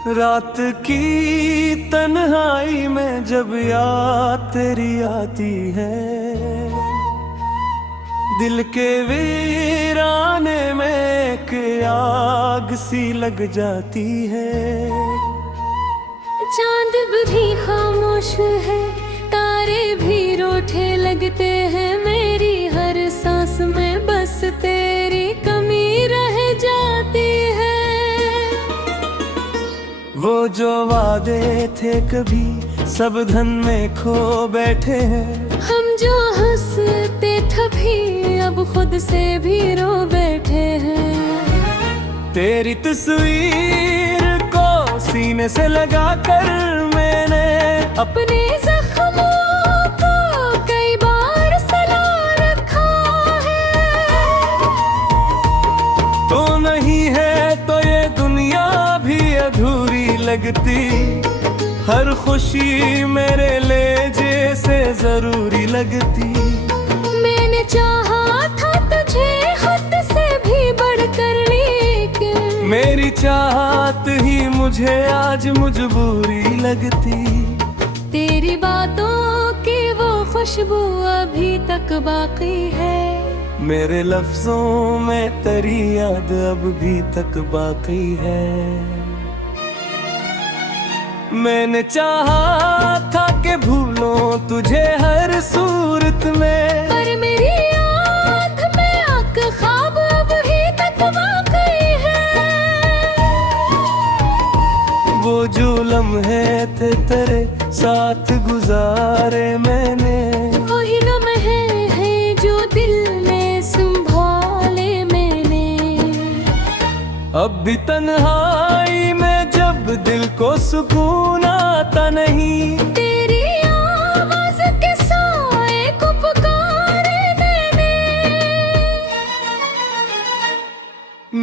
रात की तन्हाई में जब याद तेरी आती है, दिल के वीराने में एक आग सी लग जाती है। चांद भी खामोश है, तारे भी रूठे लगते हैं, मेरी हर सांस में बस तेरी कमी रह जाती है। वो जो वादे थे कभी सब धन में खो बैठे हैं, हम जो हंसते तभी अब खुद से भी रो बैठे हैं। तेरी तस्वीर को सीने से लगा कर मैंने अपने जख्मों को कई बार सला रखा है। तो नहीं है तो ये दुनिया भी अधूरी लगती, हर खुशी मेरे ले जैसे जरूरी लगती। मैंने चाहा था तुझे हद से भी बढ़कर, लेकिन मेरी चाहत ही मुझे आज मजबूरी लगती। तेरी बातों की वो खुशबू अभी तक बाकी है, मेरे लफ्जों में तेरी याद अब भी तक बाकी है। मैंने चाहा था कि भूलूं तुझे हर सूरत में, पर मेरी याद में आग ख्वाब अभी तक बाकी है। वो जो लम्हे थे तेरे साथ गुजारे मैंने, वही लम्हे हैं जो दिल में संभाले मैंने। अब भी तन्हाई में जब दिल को सुकून आता नहीं, तेरी आवाज के साए को पुकारे मैंने।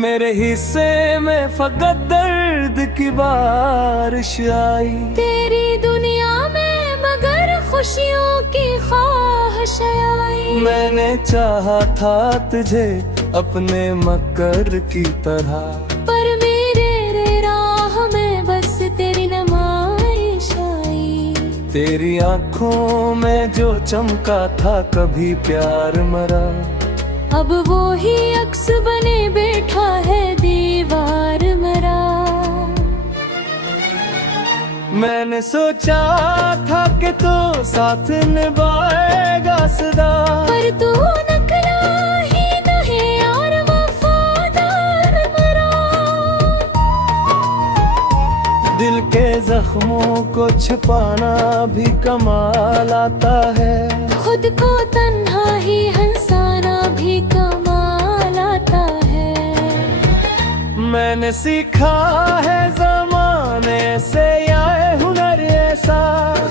मेरे हिस्से में फकत दर्द की बारिश आई। तेरी दुनिया में मगर खुशियों की ख्वाहिश आई। मैंने चाहा था तुझे अपने मकर की तरह, पर मेरे राह में बस तेरी नुमाइश आई। तेरी आंखों में जो चमका था कभी प्यार मरा, अब वो ही अक्स बने बैठा है दीवार मरा। मैंने सोचा था कि तू साथ निभाएगा सदा, पर तू नकला ही नहीं यार वफादार मरा। दिल के जख्मों को छुपाना भी कमाल आता है, खुद को तन्हा ही हंसाना भी कमाल आता है। मैंने सीखा है जमाने से यह हुनर ऐसा,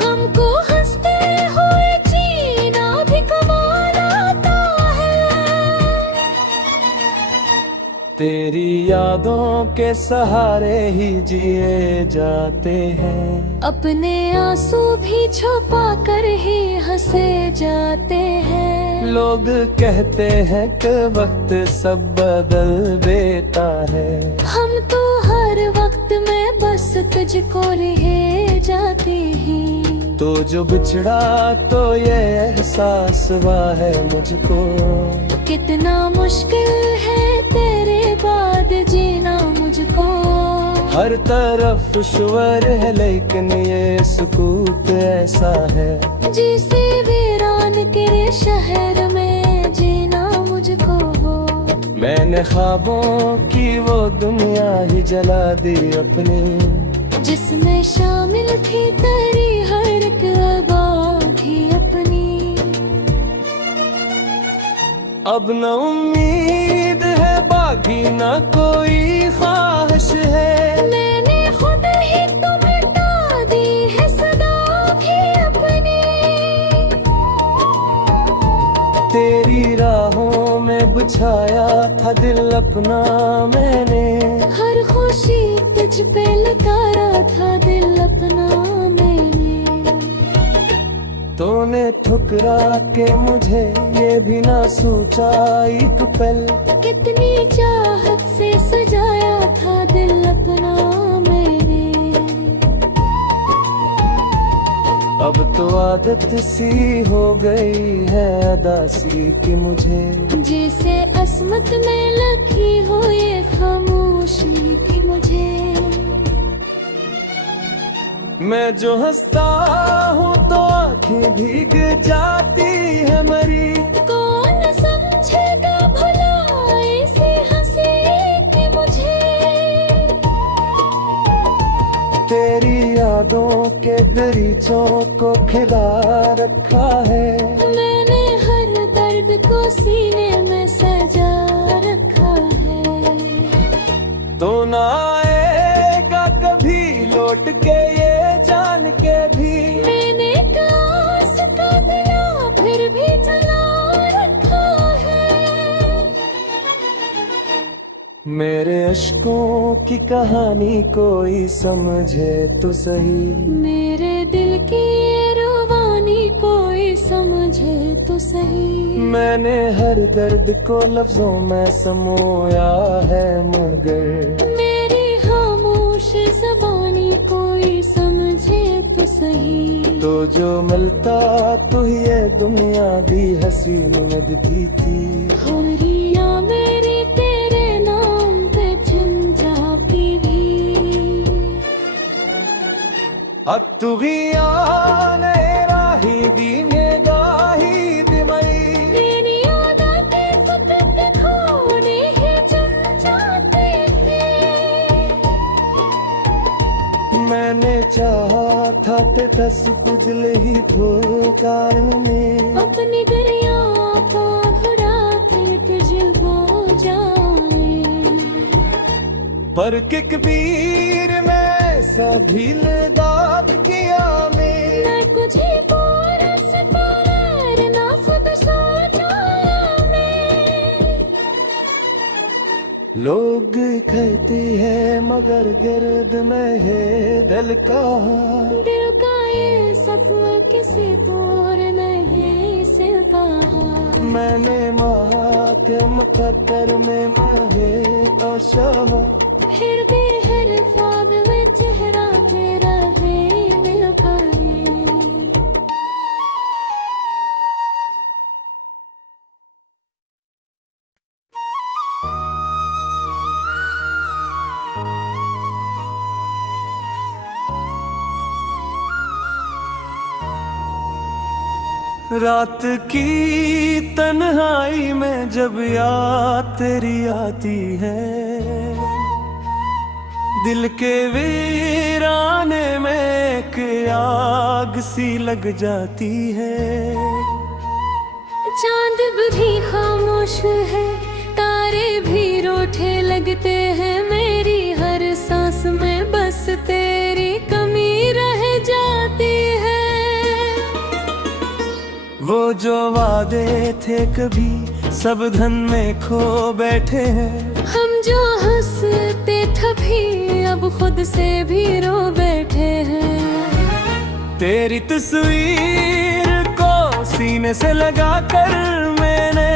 हमको हंसते हुए जीना भी कमाल आता है। तेरी यादों के सहारे ही जिए जाते हैं, अपने आंसू भी छुपा कर ही हंसे जाते हैं। लोग कहते हैं कि वक्त सब बदल देता है, हम तो हर वक्त में बस तुझको रह जाते हैं। तो जो बिछड़ा तो ये एहसास हुआ है मुझको, कितना मुश्किल है तेरे बाद जीना मुझको। हर तरफ शोर है लेकिन ये सुकूत ऐसा है, जिसे वीरान के शहर में जीना मुझको हो। मैंने ख्वाबों की वो दुनिया ही जला दी अपनी, जिसमें शामिल थी तेरी हर एक अदा भी अपनी। अब न उम्मीद है बाकी न कोई ख्वाहिश है, मैंने खुद ही तो मिटा दी है सदा भी अपनी। तेरी राहों में बिछाया था दिल अपना मैंने, हर खुशी तुझ पे लतारा था दिल अपना मैंने। तूने ठुकरा के मुझे ये भी ना सोचा एक पल, कितनी चाहत से सजाया था दिल अपना मैंने। अब तो आदत सी हो गई है अदासी की मुझे, जैसे असमत में लगी हो ये खामोशी की मुझे। मैं जो हंसता हूँ तो आंखें भीग जाती है मरी, कौन समझेगा भला ऐसी हंसी की मुझे। तेरी यादों के दरीचों को खिला रखा है, मैंने हर दर्द को सीने में सजा रखा है। तो ना आएगा कभी लौट के ये जान के भी, मैंने कांस का दिया फिर भी जला रखा है। मेरे अश्कों की कहानी कोई समझे तो सही, मेरे दिल की ये रुबानी कोई समझे तो सही। मैंने हर दर्द को लफ्जों में समोया है मगर, मेरी खामोश ज़बानी कोई समझे तो सही। तो जो मिलता तो ये दुनिया भी हसीन लगती थी। होरिया मेरी तेरे नाम पे चुन जाती भी, अब तू ही आने राही भी निगाही दिमई, तेरी आदतें फकत खोने ही चुन जाते थे। मैंने चाहा था ते दस पुजले ही फुलकार में, अपनी दरिया को घुराते तुझ हो जाए। पर कि कबीर में सभी दाद किया में, मैं कुछ ही कोरस पर ना खुद सोचा मैं। लोग कहती है मगर गिर्द में है दिल का, दिल का ये सफर किसी और नहीं सिलता। मैंने माँ के मुकद्दर में माहे आशा, फिर भी हर ख्वाब में चेहरा तेरा है मिल पाए। रात की तन्हाई में जब याद तेरी आती है, दिल के वीराने में एक आग सी लग जाती है। चांद भी खामोश है, तारे भी रूठे लगते हैं। मेरी हर सांस में बस तेरी कमी रह जाती है। वो जो वादे थे कभी सब धन में खो बैठे हैं, हम जो हंसते तभी अब खुद से भी रो बैठे हैं। तेरी तस्वीर को सीने से लगा कर मैंने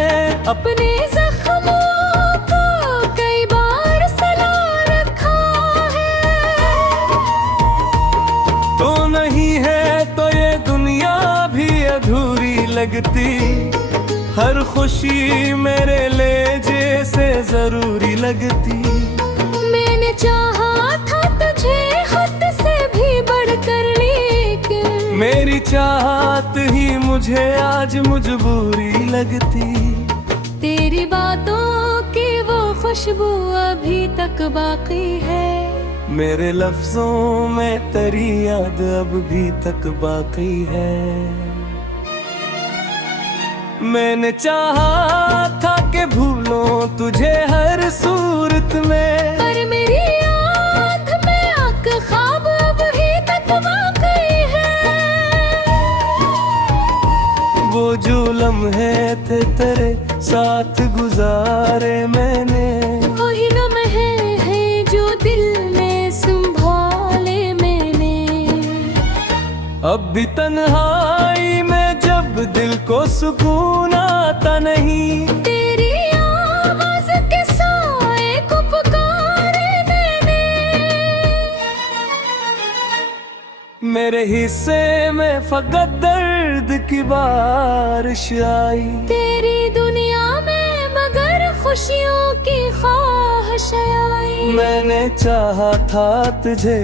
अपने जख्मों को कई बार सला रखा है। तो नहीं है तो ये दुनिया भी अधूरी लगती, हर खुशी मेरे ले जैसे जरूरी लगती। मैंने चाहा था तुझे हद से भी बढ़कर, लेकिन मेरी चाहत ही मुझे आज मजबूरी लगती। तेरी बातों की वो खुशबू अभी तक बाकी है। मेरे लफ्जों में तेरी याद अब भी तक बाकी है। मैंने चाहा था कि भूलों तुझे हर सूरत में, पर मेरी आँख में आँख ख्वाब अभी तक बाकी है। वो जो लम्हे थे तेरे साथ गुजारे मैंने, वही लम्हे हैं जो दिल में संभाले मैंने। अब भी तन्हाई में जब दिल को सुकून आता नहीं, तेरी आवाज के साए को पुकारे मैंने। मेरे हिस्से में फकत दर्द की बारिश आई। तेरी दुनिया में मगर खुशियों की ख्वाहिश आई। मैंने चाहा था तुझे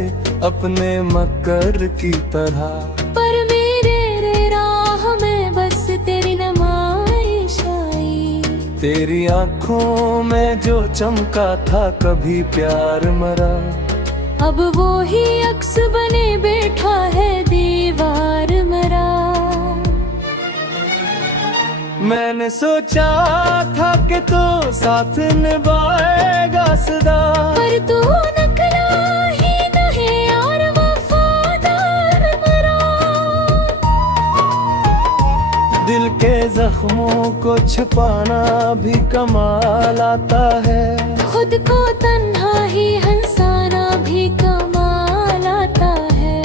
अपने मकर की तरह, पर मेरे राह में बस तेरी नुमाइश आई। तेरी आंखों में जो चमका था कभी प्यार मरा, अब वो ही अक्स बने बैठा है दीवार मरा। मैंने सोचा था कि तू साथ निभाएगा सदा, पर तू निकला ही नहीं और वफादार मरा। दिल के जख्मों को छुपाना भी कमाल आता है, खुद को तन्हा ही हंसाना भी कमाल आता है।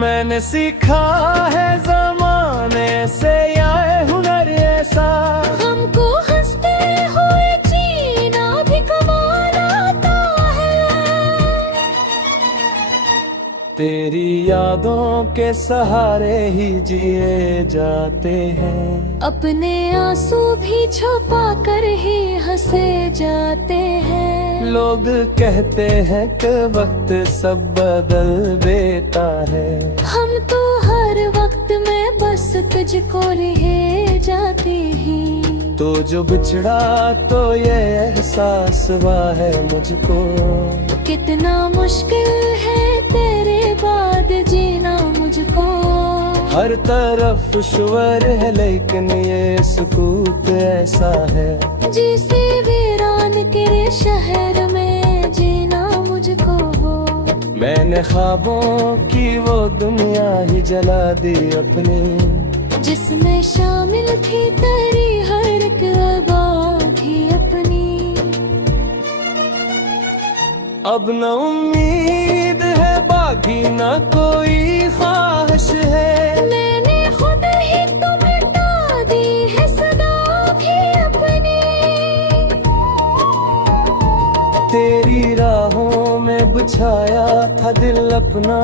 मैंने सीखा है ज़माने से यह हुनर ऐसा, हमको हंसते हुए जीना भी कमाल आता है। तेरी यादों के सहारे ही जिए जाते हैं, अपने आंसू भी छुपा कर ही हंसे जाते हैं। लोग कहते हैं कि वक्त सब बदल देता है, हम तो हर वक्त में बस तुझको रहे जाते हैं। तो जो बिछड़ा तो ये एहसास हुआ है मुझको, कितना मुश्किल है तेरे बाद जीना मुझको। हर तरफ शोर है लेकिन ये सुकूत ऐसा है, जिसे वीरान तेरे शहर में जीना मुझको हो। मैंने ख्वाबों की वो दुनिया ही जला दी अपनी, जिसमें शामिल थी तेरी हर एक अदा भी अपनी। अब न उम्मीद है बाकी न कोई ख्वाहिश है, मैंने खुद ही तो मिटा दी है सदा भी अपनी। तेरी राहों में बिछाया था दिल अपना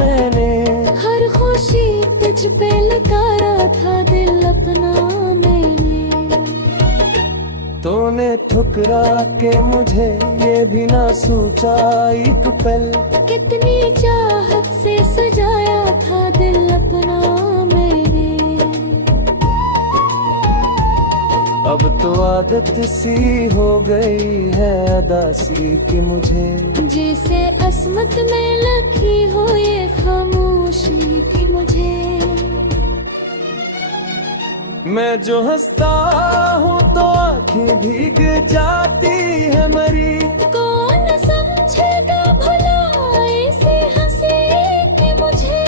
मैंने, हर खुशी तुझ पे लतारा था दिल अपना मैंने। तूने ठुकरा के मुझे ये भी ना सोचा एक पल, कितनी चाहत से सजाया था दिल अपना मैंने। अब तो आदत सी हो गई है अदासी की मुझे, जैसे असमत में लगी हो ये खामोशी की मुझे। मैं जो हंसता हूँ तो आँखें भीग जाती है मरी, कौन समझेगा भला ऐसी हंसी की मुझे।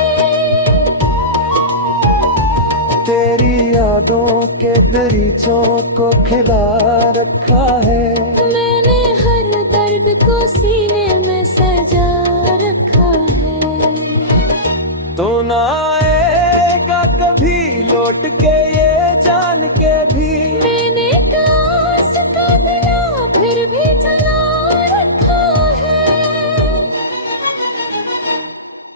तेरी यादों के दरीचों को खिला रखा है, मैंने हर दर्द को सीने में सजा रखा है। तो ना आएगा कभी लौट के ये जान के भी, मैंने काश का दिला फिर भी जला रखा है।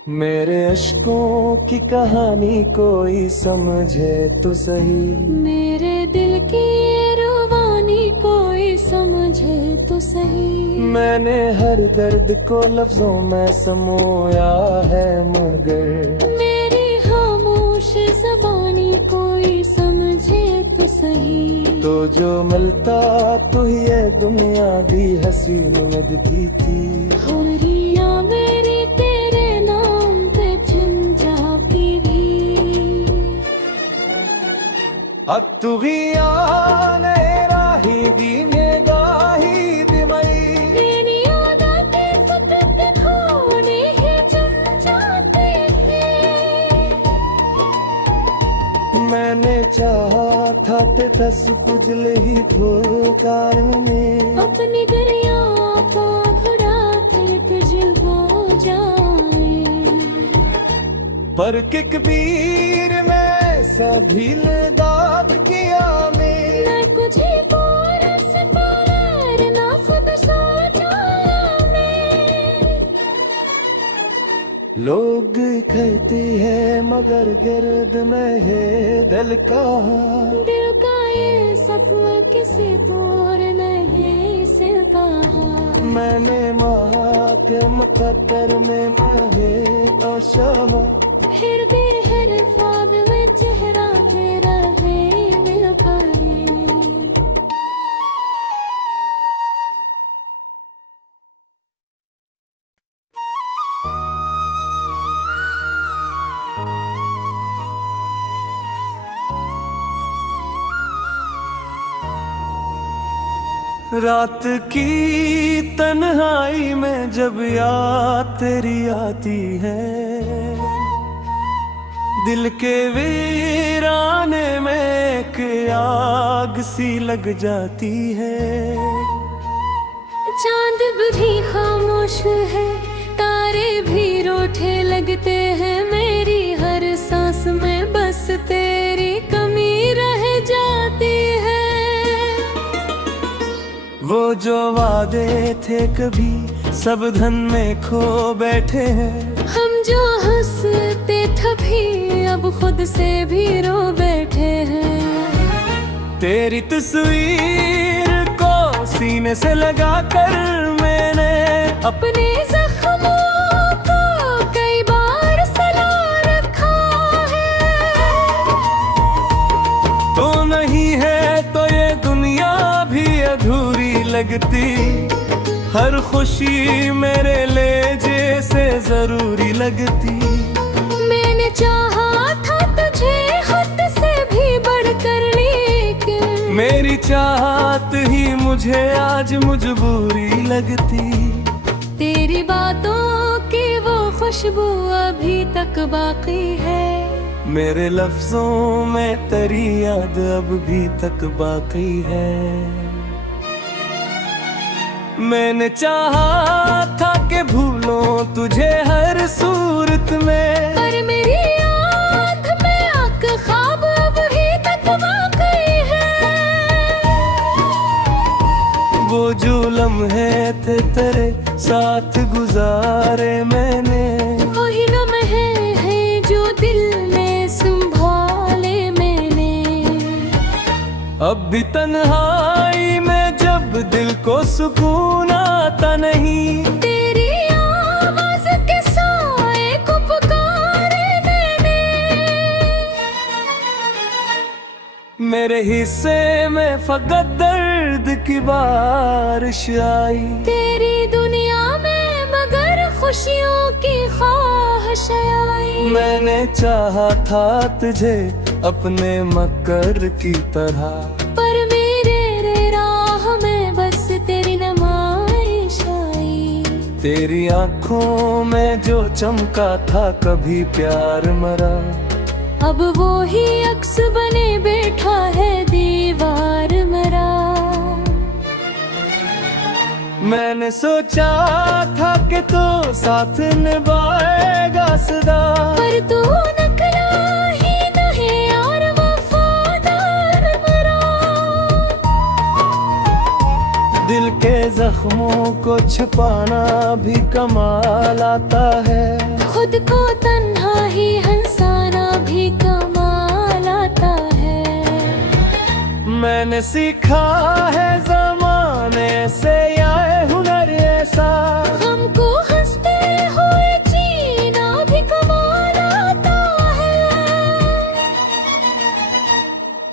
मेरे अश्कों की कहानी कोई समझे तो सही, मेरे दिल की ये रुबानी कोई समझे तो सही। मैंने हर दर्द को लफ्जों में समोया है मगर, मेरी खामोश ज़बानी कोई समझे तो सही। तो जो मिलता तो ये दुनिया भी हसीन लगती थी। हुर्रिया मेरी तेरे नाम पे छिन जाती भी। अब तू ही आने राही भी निगाही दिमई, तेरी आदतें फकत खोने ही चुन जाते हैं। मैंने चाहा था ते दस पुजले ही फुलकार में, अपनी दरिया को भरा के तुझ हो जाए। पर किकबीर में सभी दाद किया में, न कुछ को रस पार न खुद सोचा मैं। लोग कहती है मगर गिर्द में है दिल का ये सफर किसी दूर नहीं से कहा। मैंने माँ के मुकद्दर में माहे आशा फिर भी हर ख्वाब में चेहरा तेरा है मिल पाए। रात की तन्हाई में जब याद तेरी आती है, दिल के वीराने में एक आग सी लग जाती है। चांद भी खामोश है, तारे भी रूठे लगते हैं, मेरी हर सांस में बस तेरी कमी रह जाती है। वो जो वादे थे कभी सब धन में खो बैठे हैं, हम जो हंसते तभी अब खुद से भी रो बैठे हैं। तेरी तस्वीर को सीने से लगा कर मैंने अपने जख्मों को कई बार सला रखा है। तो नहीं है तो ये दुनिया भी अधूरी लगती, हर खुशी मेरे ले जैसे जरूरी लगती। मैंने चाहा था तुझे हद से भी बढ़कर, लेकिन मेरी चाहत ही मुझे आज मजबूरी लगती। तेरी बातों की वो खुशबू अभी तक बाकी है, मेरे लफ्जों में तेरी याद अब भी तक बाकी है। मैंने चाहा था कि भूलों तुझे हर सूरत में, पर मेरी आँख में आँख ख्वाब अभी तक बाकी है। वो जो लम्हे थे तेरे साथ गुजारे मैंने, वही लम्हे हैं जो दिल में संभाले मैंने। अब भी तन्हाई में जब दिल को सुकून आता नहीं, तेरी आवाज के साए को पुकारे मैंने। मेरे हिस्से में फकत दर्द की बारिश आई। तेरी दुनिया में मगर खुशियों की ख्वाहिश आई। मैंने चाहा था तुझे अपने मकर की तरह, पर मेरे राह में बस तेरी नुमाइश आई। तेरी आंखों में जो चमका था कभी प्यार मरा, अब वो ही अक्स बने बैठा है दीवार मरा। मैंने सोचा था कि तू साथ निभाएगा सदा, पर तू निकला ही नहीं यार वफादार मरा। दिल के जख्मों को छुपाना भी कमाल आता है, खुद को तन्हा ही हंसाना भी कमाल आता है। मैंने सीखा है जमाने से यह हुनर ऐसा, हमको हंसते हुए जीना भी कमाल आता है।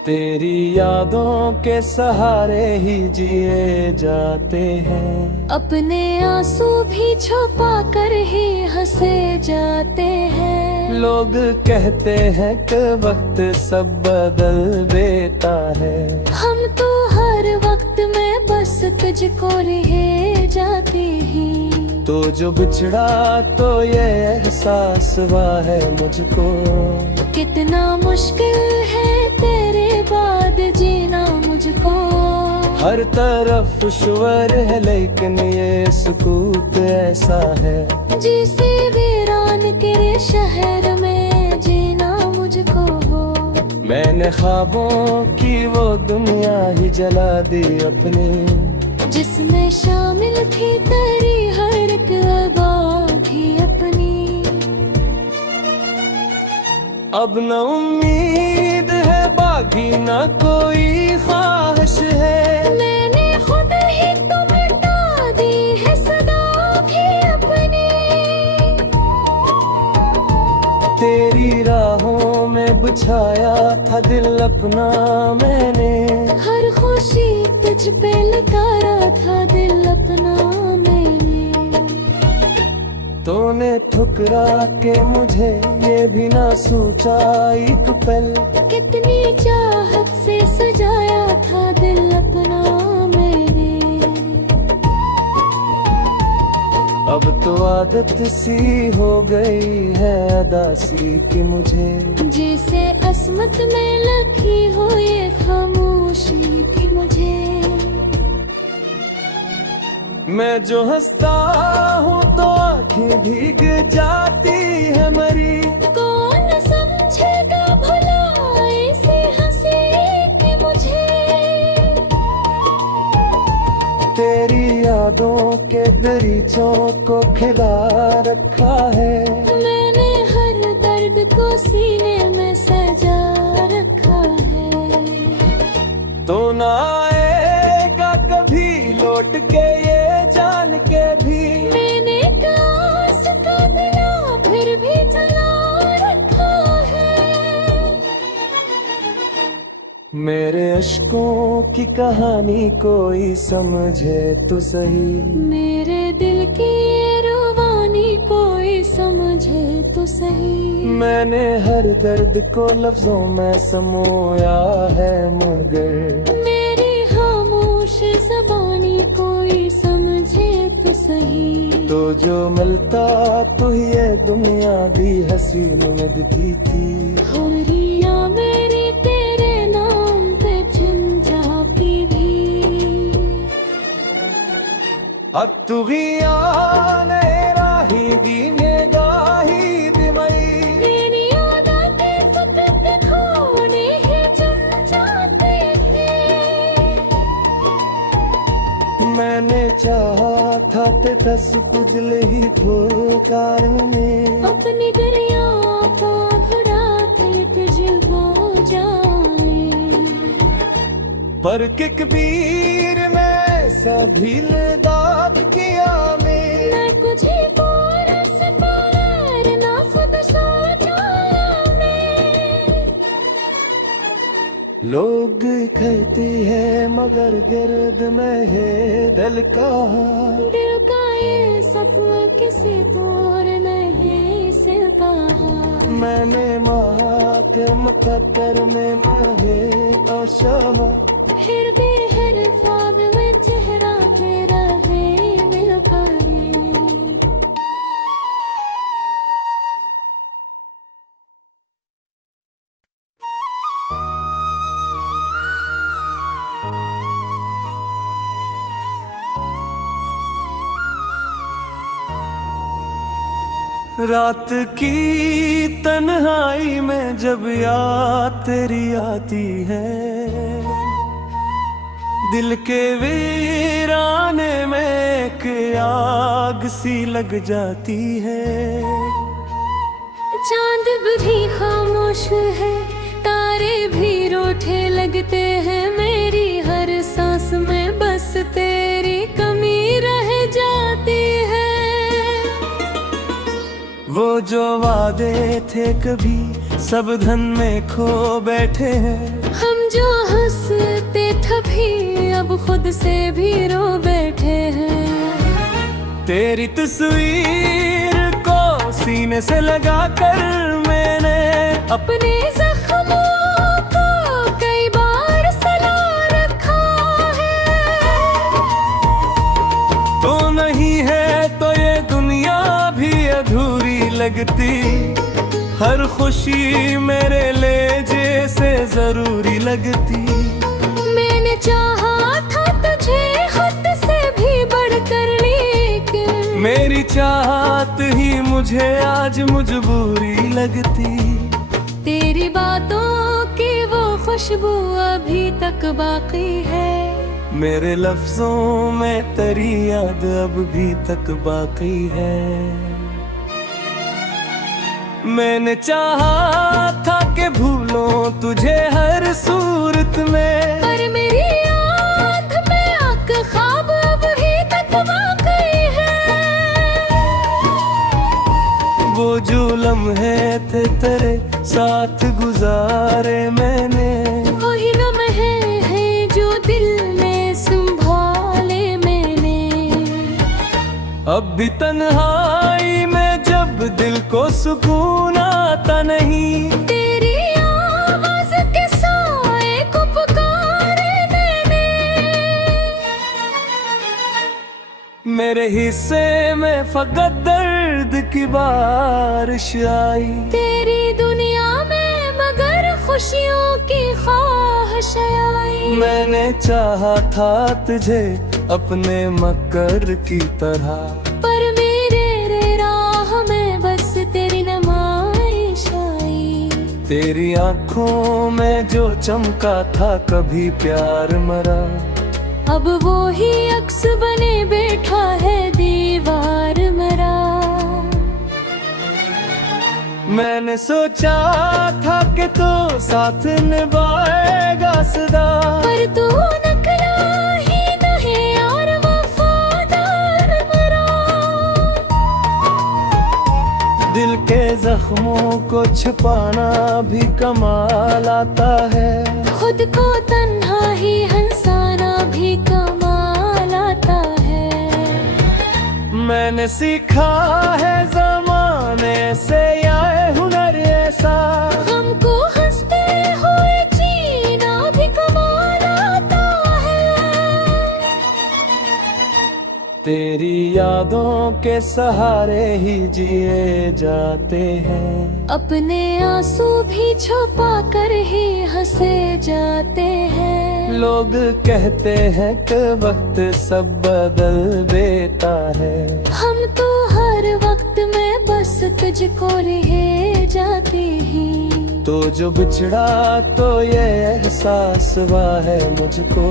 तेरी यादों के सहारे ही जिए जाते हैं, अपने आंसू भी छुपा कर ही हंसे जाते हैं। लोग कहते हैं कि वक्त सब बदल देता है, हम तो हर वक्त में बस तुझको रह जाते हैं। तो जो बिछड़ा तो ये एहसास हुआ है मुझको, कितना मुश्किल है तेरे बाद जीना मुझको। हर तरफ शोर है लेकिन ये सुकूत ऐसा है, जिसे वीरान के शहर में जीना मुझको हो। मैंने ख्वाबों की वो दुनिया ही जला दी अपनी, जिसमें शामिल थी तेरी हर एक अदा भी अपनी। अब न उम्मीद है बाकी न कोई ख्वाहिश है। मैंने खुद ही तो मिटा दी है सदा भी अपनी। तेरी राहों में बिछाया था दिल अपना मैंने। हर खुशी तुझ पे लुटाया था दिल अपना मैंने। तूने ठुकरा के मुझे ये भी ना सोचा एक पल। कितनी चाहत से सजाया था दिल अपना मैंने। अब तो आदत सी हो गई है अदासी की मुझे। जैसे अस्मत में लगी हो ये खामोशी की मुझे। मैं जो हंसता हूँ तो आंखें भीग जाती है मरी। कौन समझेगा भला ऐसी हंसी की मुझे। तेरी यादों के दरीचों को खिला रखा है। मैंने हर दर्द को सीने में सजा रखा है। तो ना आएगा कभी लौट के ये जान के भी। मैंने कांस का दिला फिर भी जला रखा है। मेरे अश्कों की कहानी कोई समझे तो सही। मेरे दिल की ये रुबानी कोई समझे तो सही। मैंने हर दर्द को लफ्जों में समोया है मगर। मेरी खामोश ज़बानी कोई समझे तो सही। तो जो मिलता तो ये दुनिया भी हसीन में दिखती थी। हुर्रिया मेरी तेरे नाम पे चुन जाती भी। अब तू ही आने राही भी निगाही दिमई। तेरी आदतें फकत खोने ही चुन जाते थे। मैंने चाहा था कि दस पुजले ही फुलकार में। अपनी दरिया को भराते तुझ हो जाए। पर कि कबीर में सभी दाद किया मैं कुछ ही कोरस पर ना खुद सोचा मैं। लोग कहती है मगर गिर्द में है दिल का। दिल का ये सफर किसी तोर नहीं से कहा। मैंने माँ के मुकद्दर में माहे आशा। फिर भी हर ख्वाब में चेहरा तेरा है मिल पाए। रात की तन्हाई में जब याद तेरी आती है। दिल के वीराने में एक आग सी लग जाती है। चांद भी खामोश है तारे भी रूठे लगते हैं। मेरी हर सांस में बस तेरी कमी रह जाती है। वो जो वादे थे कभी सब धन में खो बैठे हैं। हम जो हंसते तभी अब खुद से भी रो बैठे हैं। तेरी तस्वीर को सीने से लगा कर मैंने अपने जख्मों को कई बार सला रखा है। तो नहीं है तो ये दुनिया भी अधूरी लगती। हर खुशी मेरे ले जैसे जरूरी लगती। मैंने चाहा था तुझे खुद से भी बढ़कर लेकिन मेरी चाहत ही मुझे आज मजबूरी लगती। तेरी बातों की वो खुशबू अभी तक बाकी है। मेरे लफ्जों में तेरी याद अब भी तक बाकी है। मैंने चाहा था कि भूलों तुझे हर सूरत में, पर मेरी आँख में आँख ख्वाब अभी तक वाकई है। वो जो लम्हे थे तेरे साथ गुजारे मैंने, वही लम्हे हैं जो दिल में संभाले मैंने। अब भी तन्हाई में जब दिल को सुकून आता नहीं, तेरी आवाज के साए को पुकारे मैंने। मेरे हिस्से में फकत दर्द की बारिश आई, तेरी दुनिया में मगर खुशियों की ख्वाहिश आई। मैंने चाहा था तुझे अपने मकर की तरह, पर मेरे राह में बस तेरी नुमाइश आई। तेरी आंखों में जो चमका था कभी प्यार मरा, अब वो ही अक्स बने बैठा है दीवार मरा। मैंने सोचा था कि तो साथ निभाएगा सदा, पर तू निकला ही नहीं और वफादार मरा। दिल के जख्मों को छुपाना भी कमाल आता है, खुद को तन्हा ही हंसाना भी कमाल आता है। मैंने सीखा है जमाने से यह हुनर ऐसा, हमको हंसते हुए जीना भी कमाल आता है। तेरी यादों के सहारे ही जिए जाते हैं, अपने आंसू भी छुपा कर ही हंसे जाते हैं। लोग कहते हैं कि वक्त सब बदल देता है, हम तो हर वक्त में बस तुझको रहे जाते हैं। तो जो बिछड़ा तो ये एहसास हुआ है मुझको,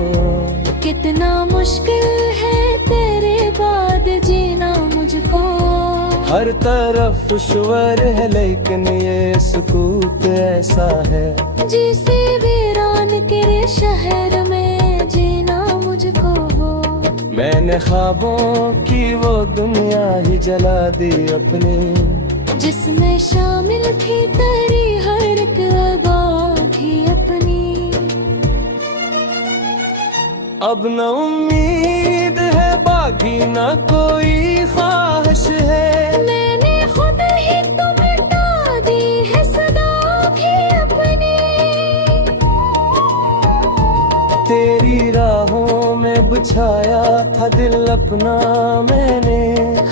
कितना मुश्किल है तेरे बाद जीना मुझको। हर तरफ शोर है लेकिन ये सुकूत ऐसा है, जिसे वीरान के शहर में जीना मुझको हो। मैंने ख्वाबों की वो दुनिया ही जला दी अपनी, जिसमें शामिल थी तेरी हर एक अदा भी अपनी। अब न उम्मीद है बाकी न कोई ख्वाहिश है, मैंने खुद ही तो मिटा दी है सदा भी अपनी। तेरी राहों में बिछाया था दिल अपना मैंने,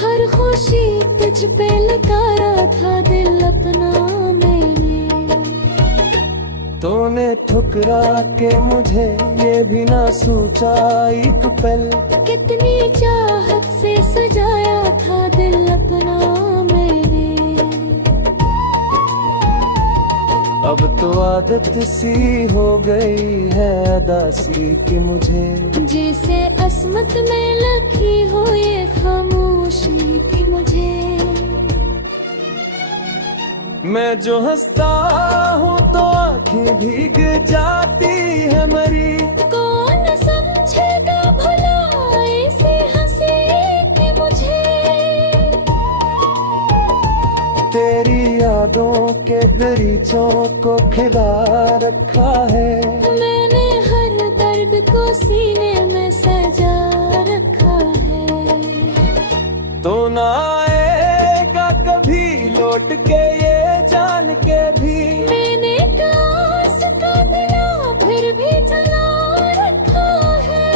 हर खुशी तुझ पे लुटाया था दिल अपना मैंने। तूने ठुकरा के मुझे ये भी ना सोचा एक पल, कितनी चाहत से सजाया था दिल अपना मैंने। अब तो आदत सी हो गई है अदासी की मुझे, जैसे असमत में लगी हो ये खामोशी की मुझे। मैं जो हंसता हूँ तो आंखें भीग जाती है मरी, कौन समझेगा भला ऐसी हंसी कि मुझे। तेरी यादों के दरीचों को खिला रखा है, मैंने हर दर्द को सीने में सजा रखा है। तो ना आएगा कभी लौट के ये जान के भी, मैंने काश का दिला फिर भी जला रखा है।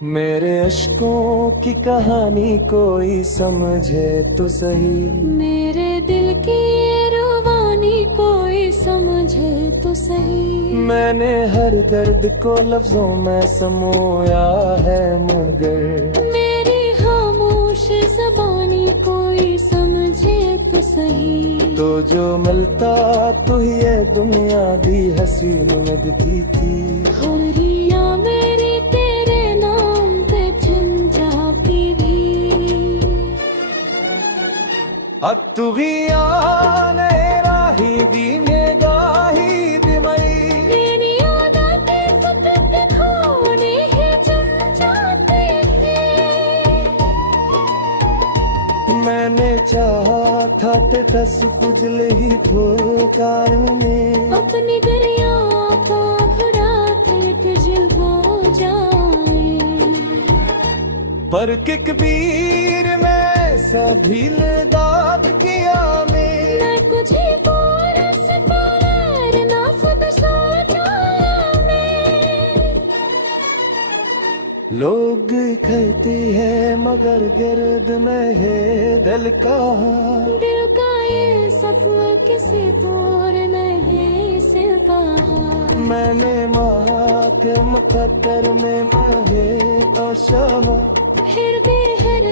मेरे अश्कों की कहानी कोई समझे तो सही, मेरे दिल की ये रुबानी कोई समझे तो सही। मैंने हर दर्द को लफ्जों में समोया है मगर, मेरी खामोश ज़बानी कोई समझे तो सही। तो जो मिलता तो ये दुनिया भी हसीन लगती थी। हुर्रिया मेरी तेरे नाम पे झंझाती भी। अब तू ही आने राही दी निगाही दिमई तेरी यादां के फकत खोने ही चुन जाते थे मैंने चाहा था ते दस पुजले ही पुकार ने अपनी दरिया को भरा के जिल हो जाए पर कि कबीर में सभी दाद किया में मैं तुझे को रस पार ना खुद सोचा मैं लोग कहती है मगर गिर्द में है दिल का दिल का ये सफर किसी तोड़ नहीं सिलता मैंने माँ के मुकद्दर में माहे आशा फिर भी हर